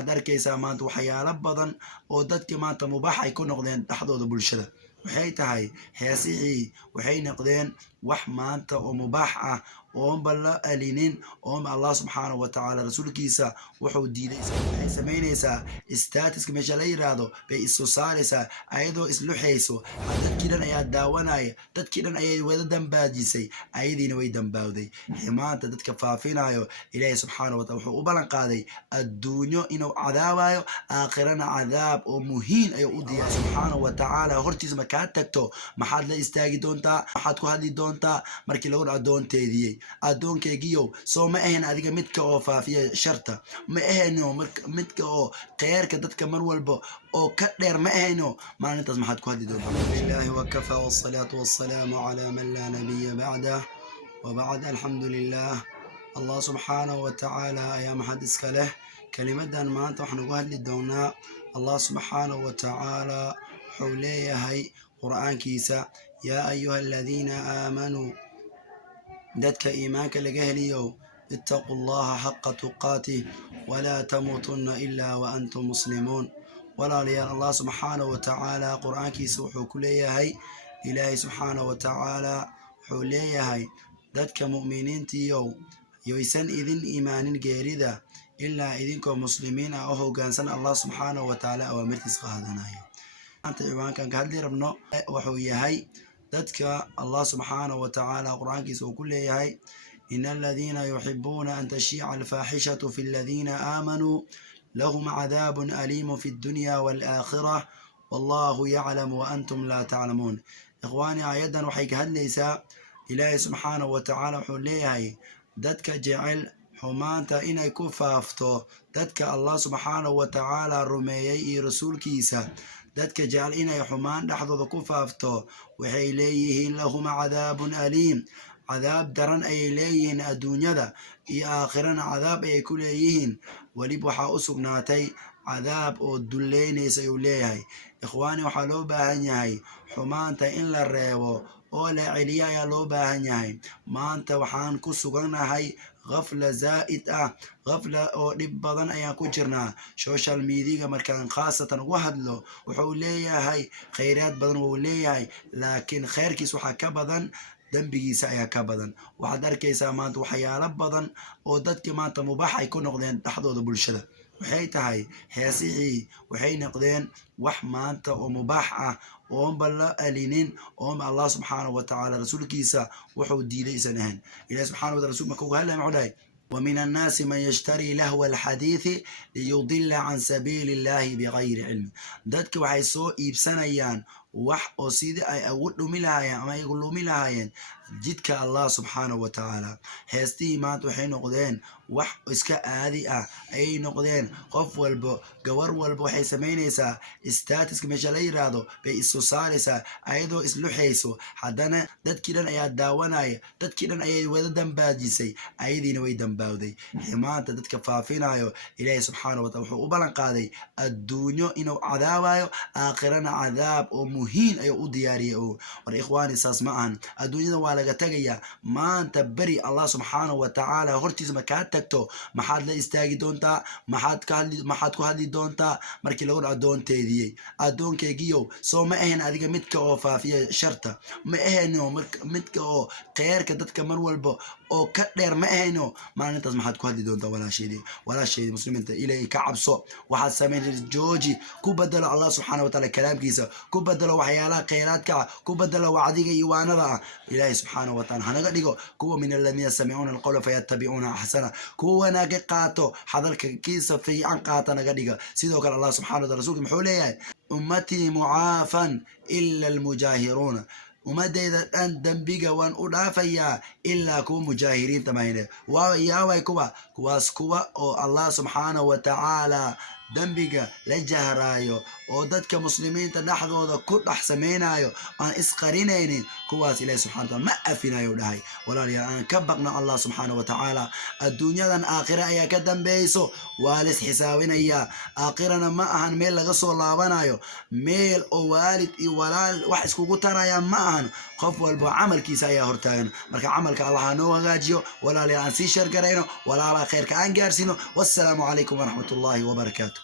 waxaad arkaysaa maanta waxyaalo badan oo dadka maanta mubaax ay ku noqdeen dhexdooda bulshada. waxay tahay heesihii waxay noqdeen wax maanta oo mubaax ah oonba la alinin oonba allah subxaanahu watacaala rasuulkiisa wuxuu diiday. waxay samaynaysaa statuska meesha la yiraahdo bay isu saaraysaa ayadoo isluxayso. dadkii dhan ayaa daawanaya, dadkii dhan ayay wada dambaajisay, ayadiina way dambaawday. maanta dadka faafinayo ilaahay subxaanahu wataala wuxuu u ballan qaaday adduunyo inuu cadaabayo, aakhirana cadaab oo muhiin ayuu u diyaar subxaanahu watacaala. hortiisa markaad tagto maxaad la istaagi doontaa? maxaad ku hadli doontaa markii lagu addoonteediyey? addoonkeygiyow soo ma ahayn adiga midka oo faafiya sharta? ma ahayno midka oo kheyrka dadka mar walba oo ka dheer ma ahayno? maalintaas maxaad ku hadli doontaa? alhamdulillahi wakafaa wasalaatu wasalaamu calaa man laa nabiya bacdah wabacd. alxamdulilah, allah subxaanahu watacaala ayaa maxad iska leh. kelimadan maanta waxaan ugu hadli doonaa allah subxaanahu watacaala wuxuu leeyahay qur'aankiisa, yaa ayuha aladiina aamanuu, dadka iimaanka laga heliyo, ittaquu llaha xaqa tuqaatih walaa tamuutunna ilaa wa antum muslimuun. walaalayaal, allah subxaanahu watacaala qur'aankiisa wuxuu ku leeyahay, ilaahay subxaanahu watacaala wuxuu leeyahay dadka mu'miniintiiyow yoysan idin imaanin geerida ilaa idinkoo muslimiin ah oo hoggaansan allah subxaanahu watacaala awaamirtiis qaadanayo. maanta ciwaankan ka hadli rabno wuxuu yahay dadka allah subxaanahu watacaala qur'aankiisa uu ku leeyahay, in aladiina yuxibuuna an tashiica alfaaxishatu fi aladiina aamanuu lahum cadaabun aliimu fi dunya waalaakhira wallahu yaclamu wa antum laa taclamuun. ikhwaani, aayaddan waxay ka hadlaysaa ilaahay subxaanahu watacaala wuxuu leeyahay dadka jecel xumaanta inay ku faafto, dadka allah subxaanahu watacaala rumeeyey iyo rasuulkiisa, dadka jecel inay xumaan dhexdooda ku faafto, waxay leeyihiin lahum cadaabun aliim, cadaab daran ayay leeyihiin adduunyada iyo aakhirana cadaab ayay ku leeyihiin. welib waxaa u sugnaatay cadaab oo duleynaysa ayuu leeyahay. ikhwaani, waxaa loo baahan yahay xumaanta in la reebo oo la celiya ayaa loo baahan yahay. maanta waxaan ku sugannahay gafla zaa'id ah, gafla oo dhib badan ayaan ku jirnaa. social mediaga markaan khaasatan ugu hadlo wuxuu leeyahay khayraad badan wuu leeyahay, laakiin khayrkiis waxaa ka badan dembigiisa ayaa ka badan. waxaad arkaysaa maanta waxyaalo badan oo dadka maanta mubaax ay ku noqdeen dhexdooda bulshada. waxay tahay heesihii waxay noqdeen wax maanta oo mubaax ah oonba la alinin oonba allah subxaanahu watacaala rasuulkiisa wuxuu diiday isan ahayn. ilahi subxana wataala rasul marka uga hadlaya muxuu dhahay, ومن الناس من يشتري لهو الحديث ليضل عن سبيل الله بغير علم. dadka waxay soo iibsanayaan wax oo sidii ay ugu dhumi lahaayeen ama ay ugu lumi lahaayeen jidka allah subxaanahu watacaala. heestihii maanta waxay noqdeen wax iska caadi ah ayay noqdeen. qof walba, gawar walba waxay samaynaysaa statuska meesha la yiraahdo bay isu saaraysaa ayadoo isluxayso. haddana dadkii dhan ayaa daawanaya, dadkii dhan ayay wada dambaajisay, ayadiina way dambaawday. maanta dadka faafinayo ilaahay subxaanahu wataala wuxuu u ballan qaaday adduunyo inuu cadaabayo, aakhirana cadaab oo muhiin ayuu u diyaariyay. war ikhwaani, saas ma ahan. adduunyada waa laga tagayaa. maanta beri allah subxaanahu watacaala hortiisa markaad tagto maxaad la istaagi doontaa? maxaad ku hadli doontaa markii lagu addoonteediyey? addoonkeygiyow soo ma ahayn adiga midka oo faafiya sharta? ma ahayno midka oo kheyrka dadka mar walba oo ka dheer ma ahayno? maalintaas maxaad ku hadli doontaa? walaasheedii muslimiinta, ilaahay ka cabso. waxaad samaynaysa jooji, ku bedelo allah subxaanahu watacaala kalaamkiisa, ku bedelo waxyaalaha kheyraadka ah, ku bedelo wacdiga iyo waanada ah. ilaahay subxaanahu wataala hanaga dhigo kuwa min aladiina yastamicuuna alqawla fayattabicuuna axsana, kuwa wanaaga qaato, hadalka kiisa fiican qaata naga dhiga. sidoo kale allah subxaanahu wataala rasuulka muxuu leeyahay, ummatii mucaafan ila almujaahiruuna, ummadeyda dhan dembiga waan u dhaafayaa ilaa kuwa mujaahiriinta mahayne. yaaway kuwaas kuwa oo allah subxaanahu watacaala dembiga la jahraayo oo dadka muslimiinta dhexdooda ku dhex samaynayo aan isqarinaynin kuwaas ilaahi subxana wataala ma afinayo dhahay. walaalayaal aan ka baqno allah subxaana watacaala. adduunyadan aakhira ayaa ka dambeyso, waa lis xisaabinayaa. aakhirana ma ahan meel laga soo laabanayo, meel oo waalid iyo walaal wax iskugu taraya ma ahan. qof walbo camalkiisa ayaa hortaagan. marka camalka allah ha noo hagaajiyo. walaalayaal aan sii sheergarayno, walaalaha khayrka aan gaarsiino. wassalaamu calaykum waraxmatullaahi wabarakaatu.